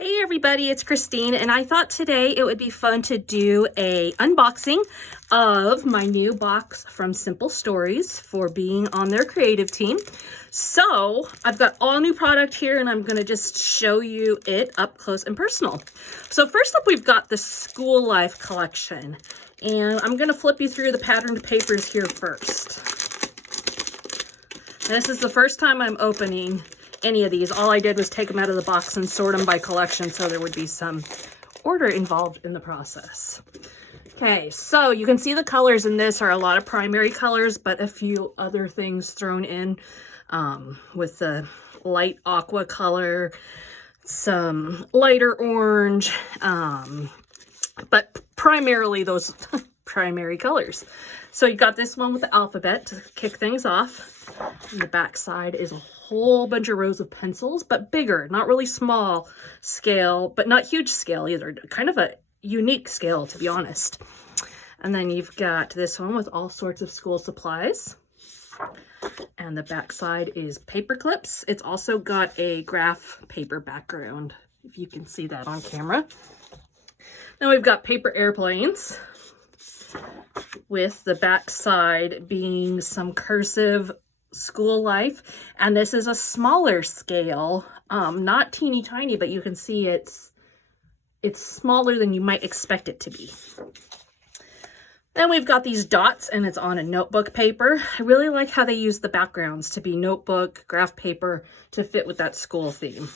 Hey everybody, it's Christine, and I thought today it would be fun to do a unboxing of my new box from Simple Stories for being on their creative team. So I've got all new product here and I'm gonna just show you it up close and personal. So first up, we've got the School Life collection, and I'm gonna flip you through the patterned papers here first. And this is the first time I'm opening any of these. All I did was take them out of the box and sort them by collection, so there would be some order involved in the process. Okay, so you can see the colors in this are a lot of primary colors, but a few other things thrown in with the light aqua color, some lighter orange, but primarily those primary colors. So you got this one with the alphabet to kick things off. And the back side is a whole bunch of rows of pencils, but bigger, not really small scale, but not huge scale either. Kind of a unique scale, to be honest. And then you've got this one with all sorts of school supplies. And the back side is paper clips. It's also got a graph paper background, if you can see that on camera. Then we've got paper airplanes, with the back side being some cursive School Life, and this is a smaller scale, not teeny tiny, but you can see it's smaller than you might expect it to be. Then we've got these dots, and it's on a notebook paper. I really like how they use the backgrounds to be notebook, graph paper, to fit with that school theme.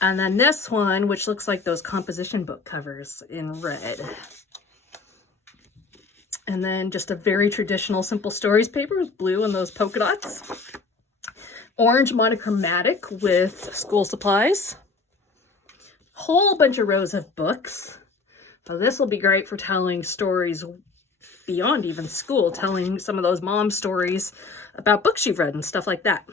And then this one, which looks like those composition book covers in red. And then just a very traditional Simple Stories paper with blue and those polka dots. Orange monochromatic with school supplies. Whole bunch of rows of books. So this will be great for telling stories beyond even school, telling some of those mom stories about books you've read and stuff like that.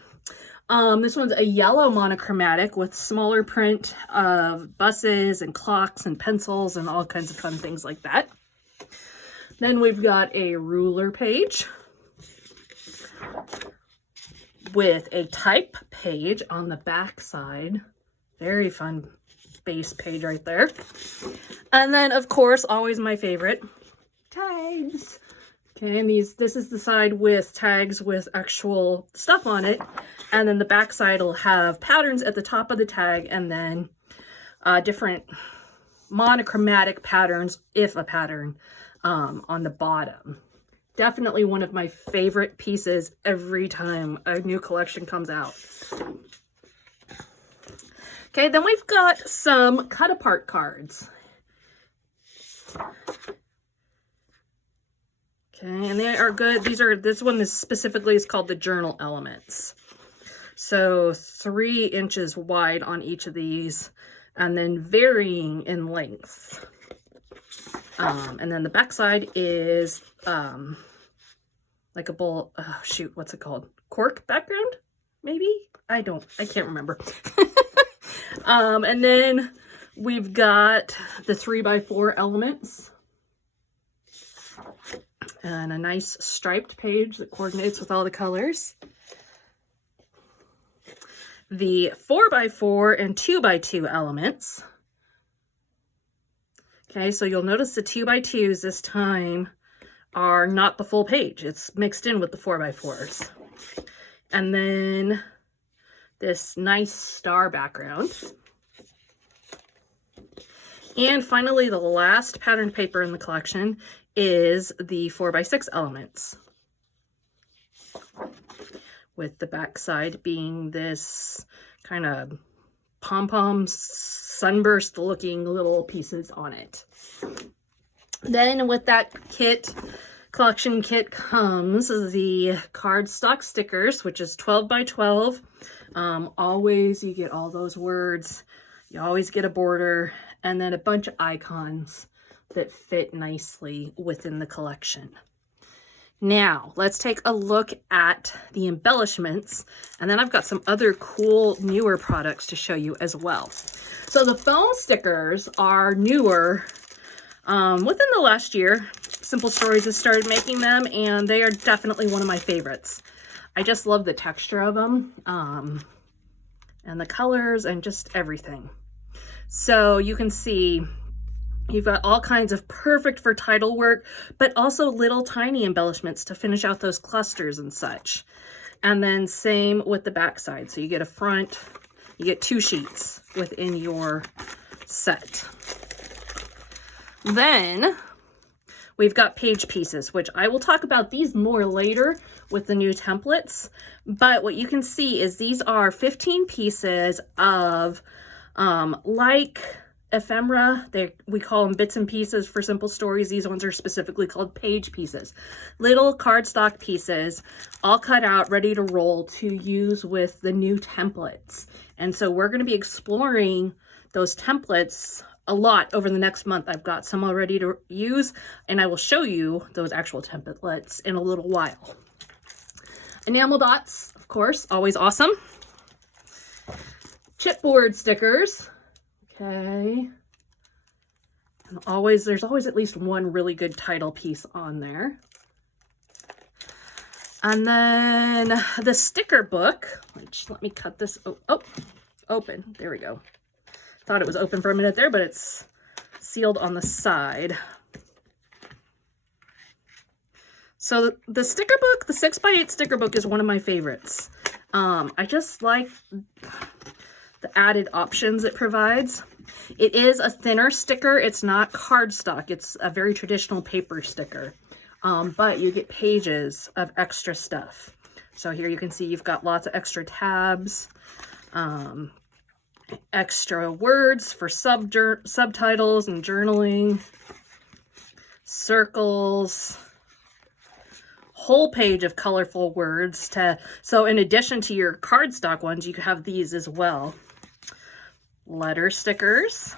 This one's a yellow monochromatic with smaller print of buses and clocks and pencils and all kinds of fun things like that. Then we've got a ruler page with a type page on the back side. Very fun base page right there. And then, of course, always my favorite, tags. Okay, and this is the side with tags with actual stuff on it. And then the back side will have patterns at the top of the tag, and then different monochromatic patterns, if a pattern, on the bottom. Definitely one of my favorite pieces every time a new collection comes out. Okay, then we've got some cut apart cards. Okay, and they are good. This one is specifically is called the Journal Elements. So 3 inches wide on each of these, and then varying in length. And then the back side is like a bowl, oh shoot, what's it called? Cork background, maybe? I can't remember. And then we've got the 3x4 elements. And a nice striped page that coordinates with all the colors. The 4x4 and 2x2 elements. Okay, so you'll notice the 2x2s this time are not the full page. It's mixed in with the 4x4s. And then this nice star background. And finally, the last patterned paper in the collection is the 4x6 elements, with the back side being this kind of pom-pom sunburst looking little pieces on it. Then with that collection kit comes the cardstock stickers, which is 12x12. Always you get all those words, you always get a border, and then a bunch of icons that fit nicely within the collection. Now, let's take a look at the embellishments, and then I've got some other cool, newer products to show you as well. So the foam stickers are newer. Within the last year, Simple Stories has started making them, and they are definitely one of my favorites. I just love the texture of them, and the colors, and just everything. So you can see you've got all kinds of perfect for title work, but also little tiny embellishments to finish out those clusters and such. And then same with the back side. So you get a front, you get 2 sheets within your set. Then we've got page pieces, which I will talk about these more later with the new templates. But what you can see is these are 15 pieces of like ephemera. We call them bits and pieces for simple stories. These ones are specifically called page pieces. Little cardstock pieces, all cut out, ready to roll to use with the new templates. And so we're going to be exploring those templates a lot over the next month. I've got some already to use, and I will show you those actual templates in a little while. Enamel dots, of course, always awesome. Chipboard stickers. Okay. And there's always at least one really good title piece on there. And then the sticker book, which let me cut this. Open. There we go. Thought it was open for a minute there, but it's sealed on the side. So the sticker book, the 6x8 sticker book is one of my favorites. I just like the added options it provides. It is a thinner sticker. It's not cardstock. It's a very traditional paper sticker. But you get pages of extra stuff. So here you can see you've got lots of extra tabs, extra words for subtitles and journaling, circles, whole page of colorful words. So in addition to your cardstock ones, you have these as well. Letter stickers,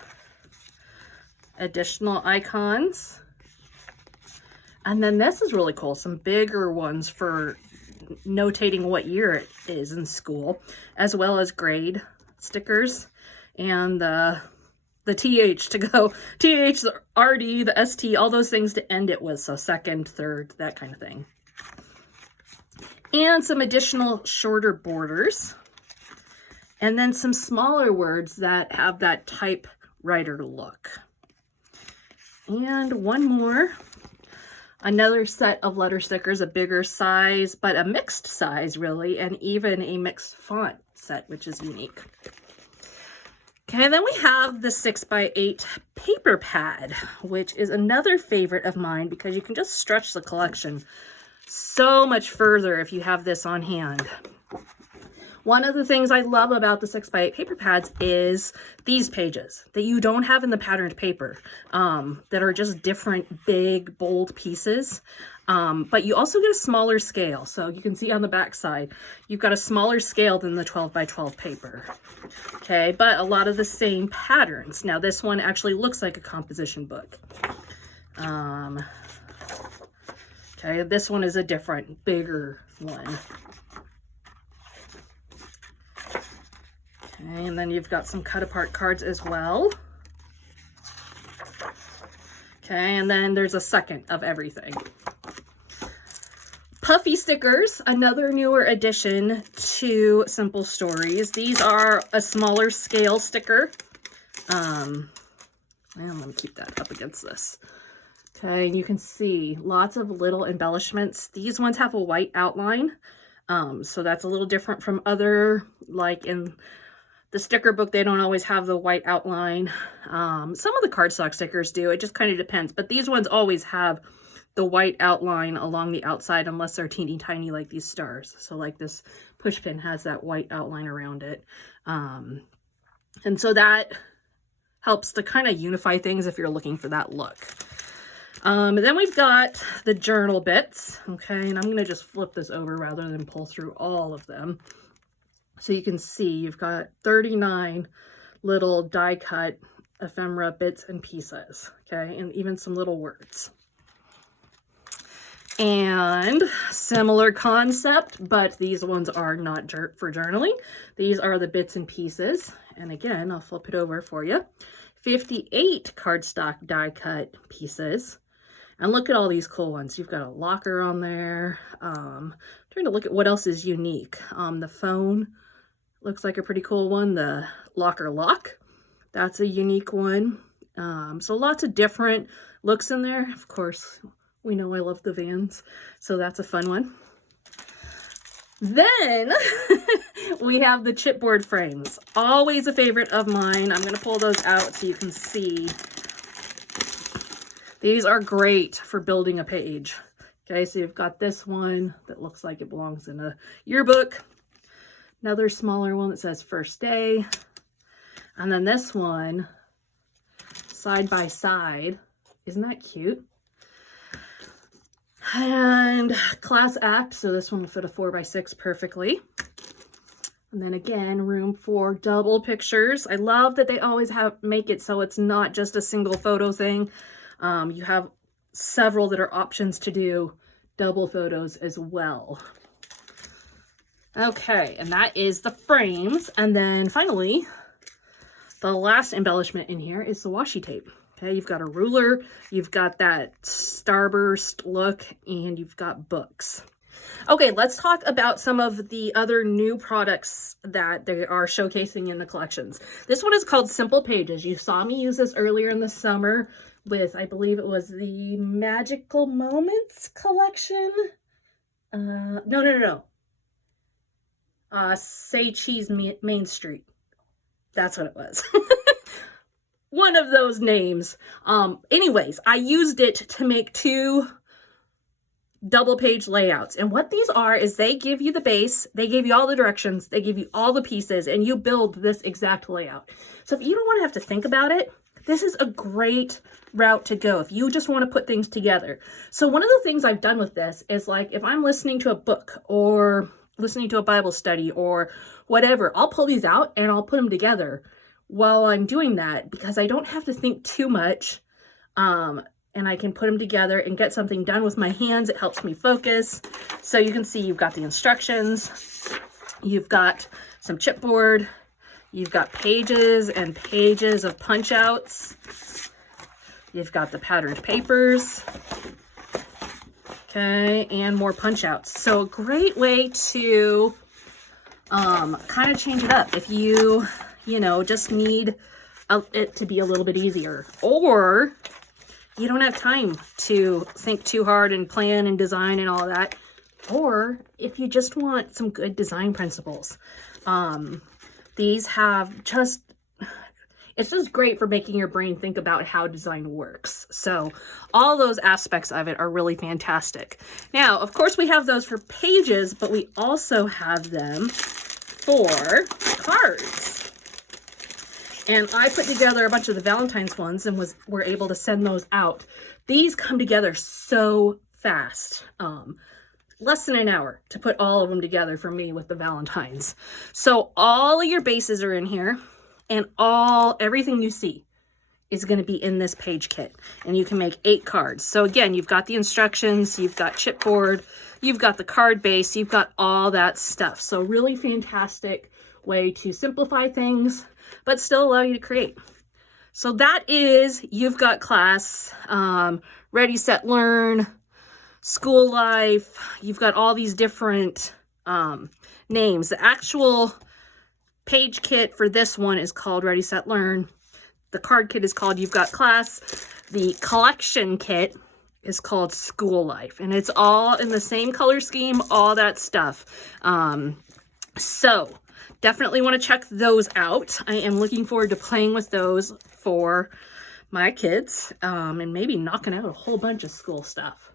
additional icons, and then this is really cool, some bigger ones for notating what year it is in school, as well as grade stickers, and the TH to go, TH, the RD, the ST, all those things to end it with, so second, third, that kind of thing. And some additional shorter borders. And then some smaller words that have that typewriter look. And one more. Another set of letter stickers, a bigger size, but a mixed size really, and even a mixed font set, which is unique. Okay, then we have the 6x8 paper pad, which is another favorite of mine because you can just stretch the collection so much further if you have this on hand. One of the things I love about the 6x8 paper pads is these pages that you don't have in the patterned paper, that are just different, big, bold pieces. But you also get a smaller scale. So you can see on the back side, you've got a smaller scale than the 12x12 paper. Okay, but a lot of the same patterns. Now this one actually looks like a composition book. Okay, this one is a different, bigger one. Okay, and then you've got some cut apart cards as well. Okay, and then there's a second of everything. Puffy stickers, another newer addition to Simple Stories. These are a smaller scale sticker. And let me keep that up against this. Okay, and you can see lots of little embellishments. These ones have a white outline. So that's a little different from other, like in the sticker book, they don't always have the white outline. Some of the cardstock stickers do. It just kind of depends. But these ones always have the white outline along the outside unless they're teeny tiny like these stars. So like this push pin has that white outline around it. And so that helps to kind of unify things if you're looking for that look. Then we've got the journal bits. Okay, and I'm going to just flip this over rather than pull through all of them. So you can see you've got 39 little die cut ephemera bits and pieces, okay, and even some little words. And similar concept, but these ones are not for journaling. These are the bits and pieces. And again, I'll flip it over for you. 58 cardstock die cut pieces. And look at all these cool ones. You've got a locker on there. Trying to look at what else is unique. The phone looks like a pretty cool one. The locker lock. That's a unique one. So lots of different looks in there. Of course, we know I love the Vans, so that's a fun one. Then we have the chipboard frames. Always a favorite of mine. I'm going to pull those out so you can see. These are great for building a page. Okay, so you've got this one that looks like it belongs in a yearbook. Another smaller one that says first day. And then this one, side by side. Isn't that cute? And class act, so this one will fit a 4x6 perfectly. And then again, room for double pictures. I love that they always make it so it's not just a single photo thing. You have several that are options to do double photos as well. Okay, and that is the frames. And then finally, the last embellishment in here is the washi tape. Okay, you've got a ruler, you've got that starburst look, and you've got books. Okay, let's talk about some of the other new products that they are showcasing in the collections. This one is called Simple Pages. You saw me use this earlier in the summer with, I believe it was the Magical Moments collection. No. Say Cheese Main Street. That's what it was. One of those names. Anyways, I used it to make 2 double page layouts. And what these are is they give you the base, they give you all the directions, they give you all the pieces, and you build this exact layout. So if you don't want to have to think about it, this is a great route to go if you just want to put things together. So one of the things I've done with this is, like, if I'm listening to a book or listening to a Bible study or whatever, I'll pull these out and I'll put them together while I'm doing that, because I don't have to think too much, and I can put them together and get something done with my hands. It helps me focus. So you can see you've got the instructions, you've got some chipboard, you've got pages and pages of punch outs, you've got the patterned papers, okay, and more punch outs. So a great way to kind of change it up if you just need it to be a little bit easier, or you don't have time to think too hard and plan and design and all that, or if you just want some good design principles. These have it's just great for making your brain think about how design works. So all those aspects of it are really fantastic. Now, of course, we have those for pages, but we also have them for cards. And I put together a bunch of the Valentine's ones and were able to send those out. These come together so fast. Less than an hour to put all of them together for me with the Valentines. So all of your bases are in here, and everything you see is going to be in this page kit. And you can make 8 cards. So again, you've got the instructions, you've got chipboard, you've got the card base, you've got all that stuff. So really fantastic way to simplify things, but still allow you to create. So that is, you've got class, Ready, Set, Learn, School Life. You've got all these different names. The actual page kit for this one is called Ready, Set, Learn. The card kit is called You've Got Class. The collection kit is called School Life. And it's all in the same color scheme, all that stuff. So definitely want to check those out. I am looking forward to playing with those for my kids, and maybe knocking out a whole bunch of school stuff.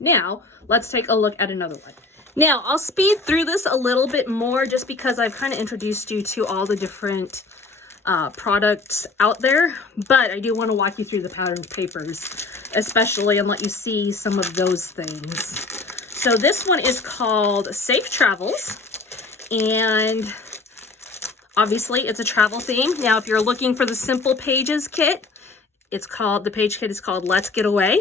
Now, let's take a look at another one. Now, I'll speed through this a little bit more just because I've kind of introduced you to all the different products out there, but I do want to walk you through the patterned papers, especially, and let you see some of those things. So this one is called Safe Travels, and obviously it's a travel theme. Now, if you're looking for the Simple Pages kit, the page kit is called Let's Get Away.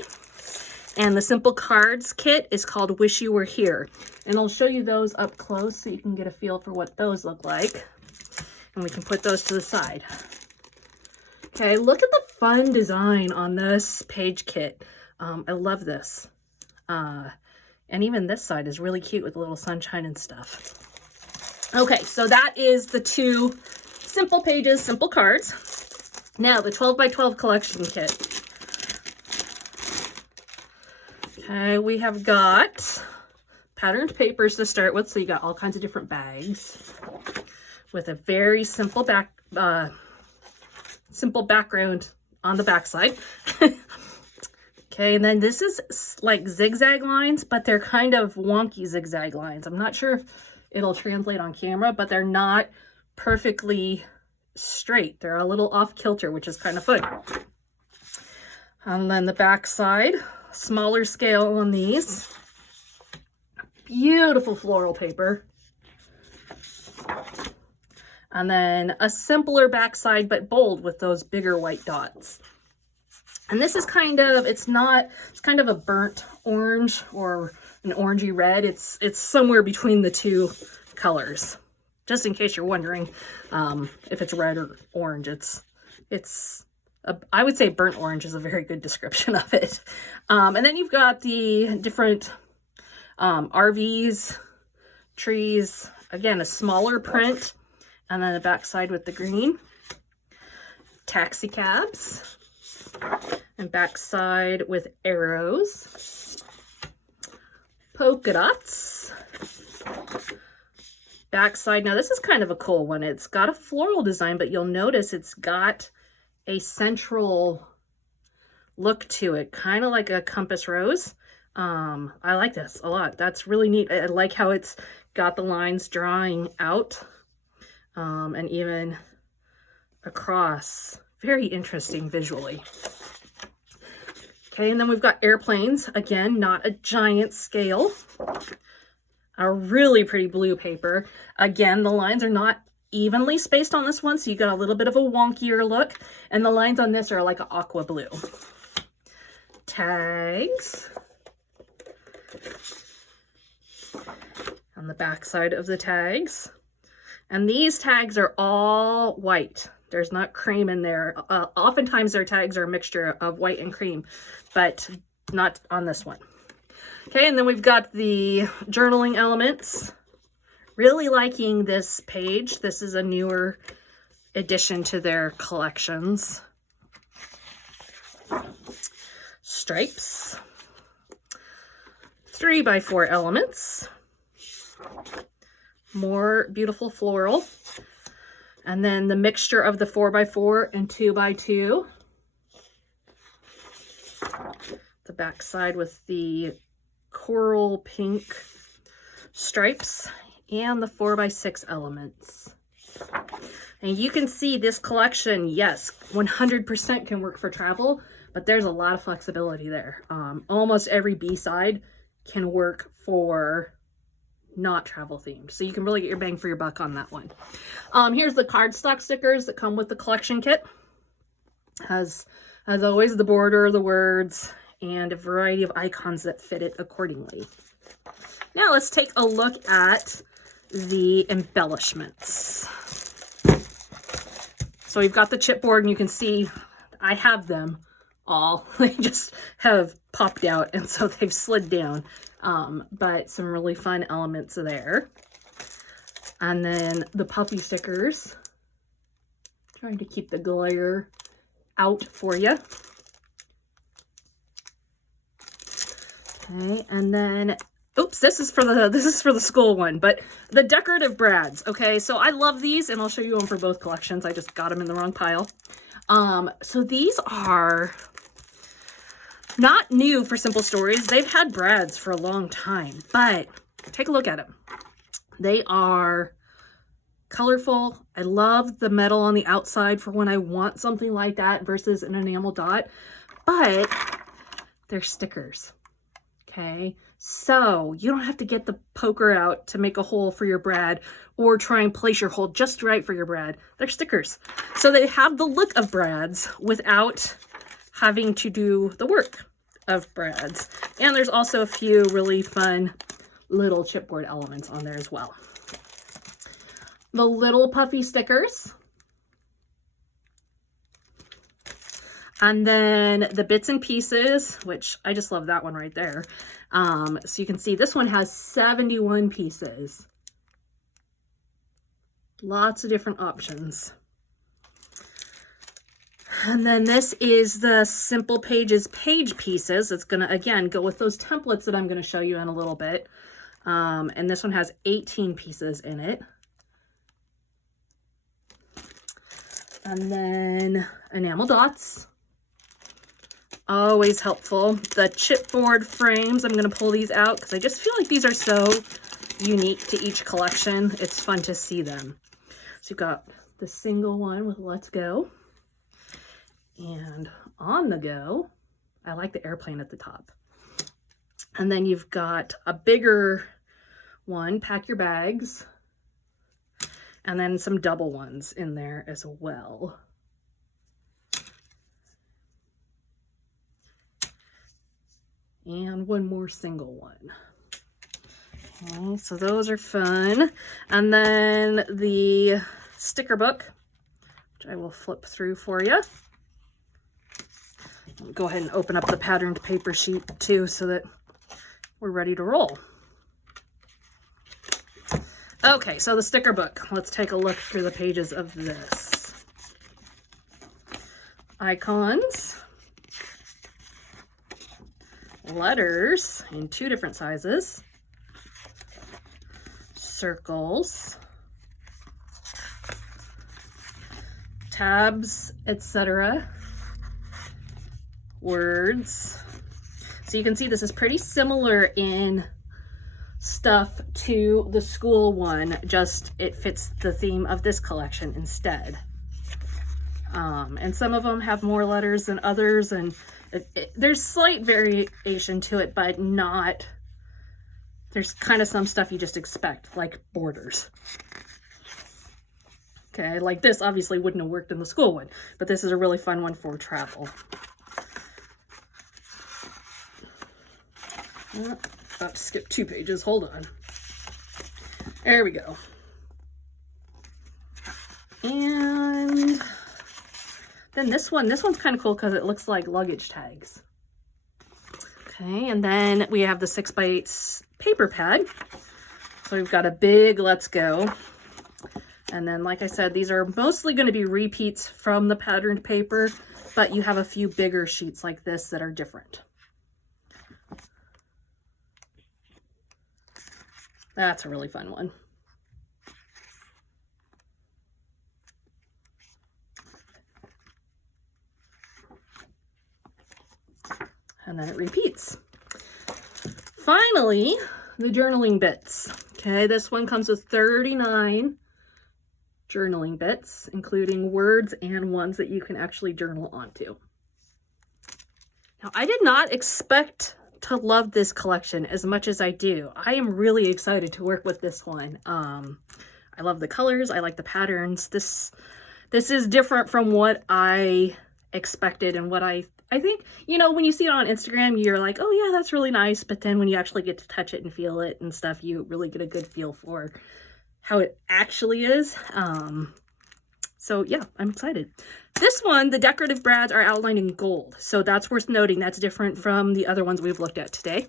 And the Simple Cards kit is called Wish You Were Here. And I'll show you those up close so you can get a feel for what those look like. And we can put those to the side. Okay, look at the fun design on this page kit. I love this. And even this side is really cute with a little sunshine and stuff. Okay, so that is the 2 Simple Pages, Simple Cards. Now, the 12 by 12 collection kit. Okay, we have got patterned papers to start with, so you got all kinds of different bags with a very simple background on the back side. Okay, and then this is like zigzag lines, but they're kind of wonky zigzag lines. I'm not sure if it'll translate on camera, but they're not perfectly straight. They're a little off kilter, which is kind of fun. And then the back side, smaller scale on these. Beautiful floral paper. And then a simpler backside, but bold with those bigger white dots. And this is kind of, it's kind of a burnt orange or an orangey red. It's somewhere between the two colors. Just in case you're wondering if it's red or orange, I would say burnt orange is a very good description of it. And then you've got the different RVs, trees, again, a smaller print, and then the backside with the green. Taxi cabs, and backside with arrows. Polka dots. Backside, now this is kind of a cool one. It's got a floral design, but you'll notice it's got a central look to it, kind of like a compass rose. I like this a lot. That's really neat. I like how it's got the lines drawing out and even across. Very interesting visually. Okay, and then we've got airplanes. Again, not a giant scale. A really pretty blue paper. Again, the lines are not evenly spaced on this one, so you got a little bit of a wonkier look. And the lines on this are like an aqua blue. Tags. On the back side of the tags. And these tags are all white. There's not cream in there. Oftentimes their tags are a mixture of white and cream, but not on this one. Okay, and then we've got the journaling elements. Really liking this page. This is a newer addition to their collections. Stripes. 3 by 4 elements. More beautiful floral. And then the mixture of the 4 by 4 and 2 by 2. The back side with the coral pink stripes and the 4 by 6 elements. And you can see this collection, yes, 100% can work for travel, but there's a lot of flexibility there. Almost every B-side can work for not travel themed, so you can really get your bang for your buck on that one. Here's the cardstock stickers that come with the collection kit. Has, as always, the border, the words, and a variety of icons that fit it accordingly. Now let's take a look at the embellishments. So we've got the chipboard, and you can see I have them all. They just have popped out, and so they've slid down. But some really fun elements there. And then the puffy stickers. Trying to keep the glare out for you. Okay, and then, oops, this is for the school one, but the decorative brads. Okay, so I love these, and I'll show you them for both collections. I just got them in the wrong pile. So these are not new for Simple Stories. They've had brads for a long time, but take a look at them. They are colorful. I love the metal on the outside for when I want something like that versus an enamel dot, but they're stickers. Okay, so you don't have to get the poker out to make a hole for your brad or try and place your hole just right for your brad. They're stickers. So they have the look of brads without having to do the work of brads. And there's also a few really fun little chipboard elements on there as well. The little puffy stickers. And then the bits and pieces, which I just love that one right there. So you can see this one has 71 pieces. Lots of different options. And then this is the Simple Pages page pieces. It's going to, again, go with those templates that I'm going to show you in a little bit. And this one has 18 pieces in it. And then enamel dots. Always helpful. The chipboard frames, I'm going to pull these out because I just feel like these are so unique to each collection. It's fun to see them. So you've got the single one with Let's Go. And On the Go, I like the airplane at the top. And then you've got a bigger one, Pack Your Bags. And then some double ones in there as well. And one more single one. Okay, so those are fun. And then the sticker book, which I will flip through for you. Go ahead and open up the patterned paper sheet too so that we're ready to roll. Okay, so the sticker book. Let's take a look through the pages of this. Icons. Letters in 2 different sizes. Circles. Tabs, etc. Words. So you can see this is pretty similar in stuff to the school one, just it fits the theme of this collection instead. And some of them have more letters than others, and there's slight variation to it, but not, there's kind of some stuff you just expect, like borders. Okay, like this obviously wouldn't have worked in the school one, but this is a really fun one for travel. About to skip 2 pages, hold on. There we go. And then this one's kind of cool because it looks like luggage tags. Okay, and then we have the 6x8 paper pad. So we've got a big Let's Go. And then, like I said, these are mostly going to be repeats from the patterned paper, but you have a few bigger sheets like this that are different. That's a really fun one. And then it repeats. Finally, the journaling bits. Okay, this one comes with 39 journaling bits, including words and ones that you can actually journal onto. Now, I did not expect to love this collection as much as I do. I am really excited to work with this one. I love the colors. I like the patterns. This is different from what I expected and what I think, you know, when you see it on Instagram, you're like, oh yeah, that's really nice. But then when you actually get to touch it and feel it and stuff, you really get a good feel for how it actually is. So yeah, I'm excited. This one, the decorative brads are outlined in gold. So that's worth noting. That's different from the other ones we've looked at today.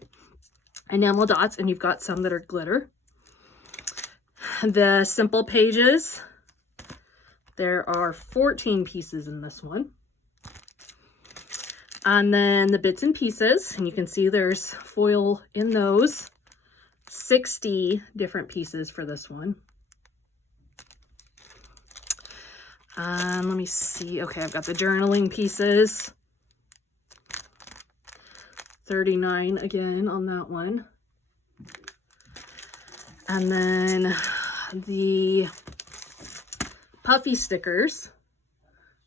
Enamel dots, and you've got some that are glitter. The simple pages, there are 14 pieces in this one. And then the bits and pieces, and you can see there's foil in those. 60 different pieces for this one. Let me see. Okay, I've got the journaling pieces. 39 again on that one. And then the puffy stickers.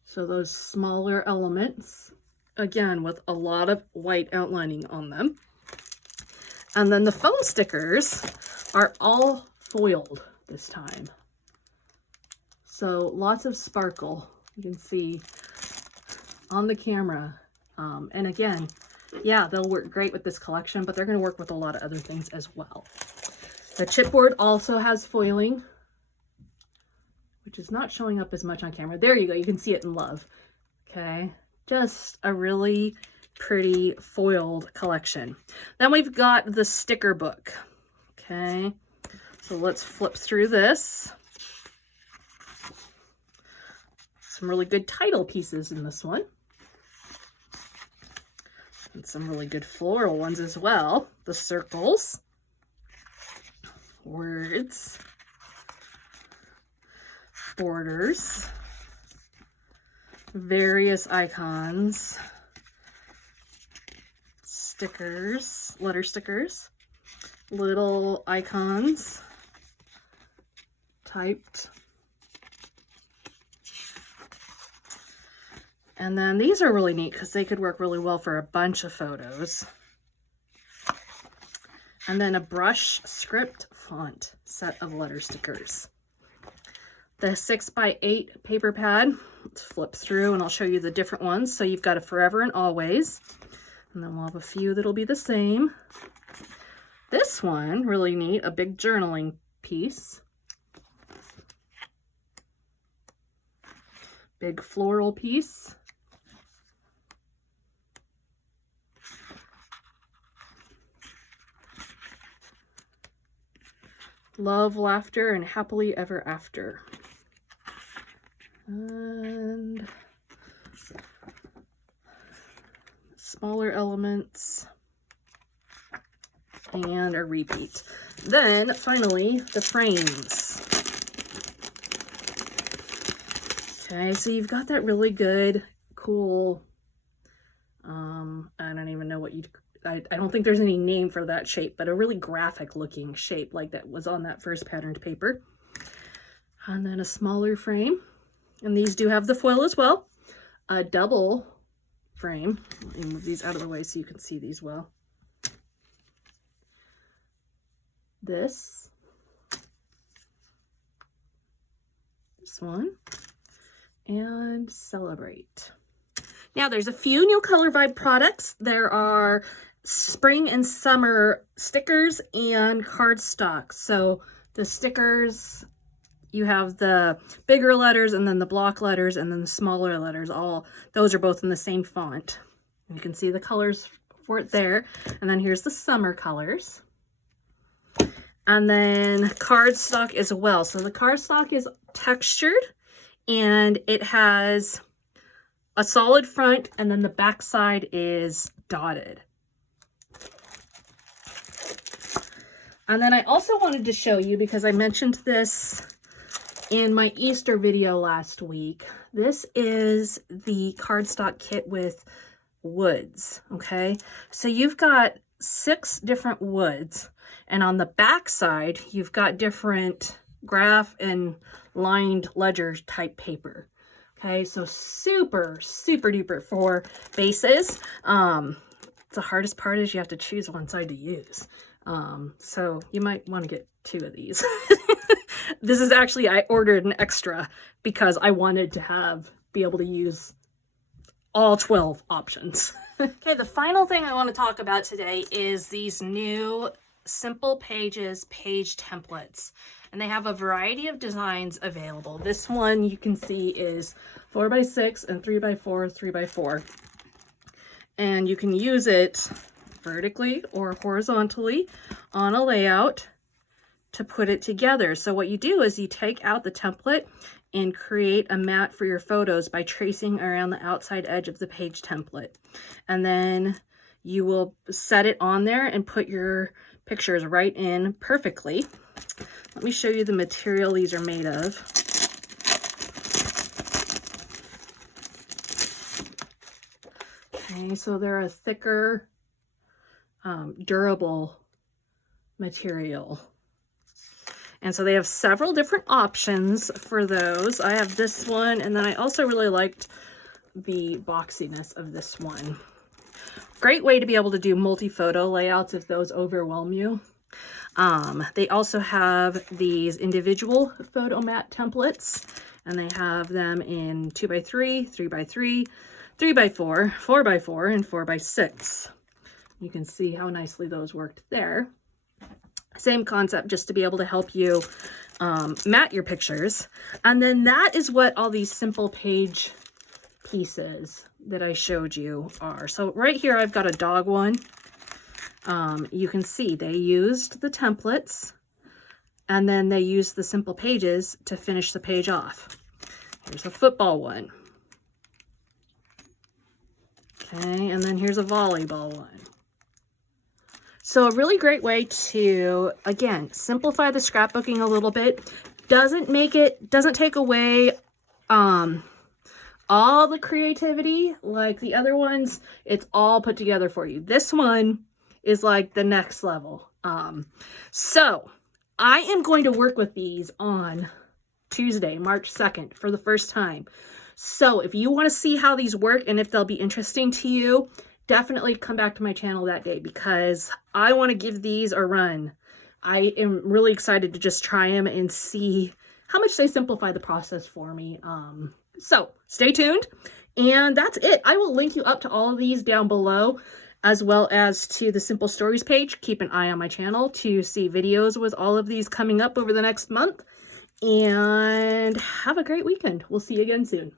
So those smaller elements, again, with a lot of white outlining on them. And then the foam stickers are all foiled this time. So lots of sparkle, you can see on the camera. And again, yeah, they'll work great with this collection, but they're going to work with a lot of other things as well. The chipboard also has foiling, which is not showing up as much on camera. There you go. You can see it in love. Okay. Just a really pretty foiled collection. Then we've got the sticker book. Okay. So let's flip through this. Some really good title pieces in this one. And some really good floral ones as well. The circles, words, borders, various icons, stickers, letter stickers, little icons, typed. And then these are really neat because they could work really well for a bunch of photos. And then a brush script font set of letter stickers. The 6x8 paper pad, let's flip through and I'll show you the different ones. So you've got a forever and always, and then we'll have a few that'll be the same. This one, really neat, a big journaling piece. Big floral piece. Love, laughter, and happily ever after. And smaller elements. And a repeat. Then, finally, the frames. Okay, so you've got that really good, cool, I don't even know what you'd, I don't think there's any name for that shape, but a really graphic looking shape like that was on that first patterned paper. And then a smaller frame. And these do have the foil as well. A double frame. Let me move these out of the way so you can see these well. This one, and Celebrate. Now there's a few new Color Vibe products. There are spring and summer stickers and cardstock. So the stickers, you have the bigger letters and then the block letters and then the smaller letters. All those are both in the same font. You can see the colors for it there. And then here's the summer colors. And then cardstock as well. So the cardstock is textured and it has a solid front and then the back side is dotted. And then I also wanted to show you, because I mentioned this in my Easter video last week, this is the cardstock kit with woods, okay? So you've got 6 different woods, and on the back side, you've got different graph and lined ledger type paper. Okay, so super, super duper for bases. The hardest part is you have to choose one side to use. So you might want to get 2 of these. This is actually, I ordered an extra because I wanted to be able to use all 12 options. Okay, the final thing I want to talk about today is these new Simple Pages page templates. And they have a variety of designs available. This one you can see is 4x6 and 3x4, 3x4. And you can use it vertically or horizontally on a layout to put it together. So what you do is you take out the template and create a mat for your photos by tracing around the outside edge of the page template. And then you will set it on there and put your pictures right in perfectly. Let me show you the material these are made of. Okay, so they're a thicker, durable material. And so they have several different options for those. I have this one, and then I also really liked the boxiness of this one. Great way to be able to do multi-photo layouts if those overwhelm you. They also have these individual photo mat templates, and they have them in 2x3, 3x3, 3x4, 4x4, and 4x6. You can see how nicely those worked there. Same concept, just to be able to help you mat your pictures. And then that is what all these simple page pieces that I showed you are. So right here I've got a dog one. You can see they used the templates and then they used the simple pages to finish the page off. Here's a football one. Okay, and then here's a volleyball one. So a really great way to, again, simplify the scrapbooking a little bit. Doesn't take away all the creativity like the other ones. It's all put together for you. This one is like the next level. So I am going to work with these on Tuesday, March 2nd for the first time. So if you want to see how these work and if they'll be interesting to you, definitely come back to my channel that day because I want to give these a run. I am really excited to just try them and see how much they simplify the process for me. So stay tuned. And that's it. I will link you up to all of these down below, as well as to the Simple Stories page. Keep an eye on my channel to see videos with all of these coming up over the next month. And have a great weekend. We'll see you again soon.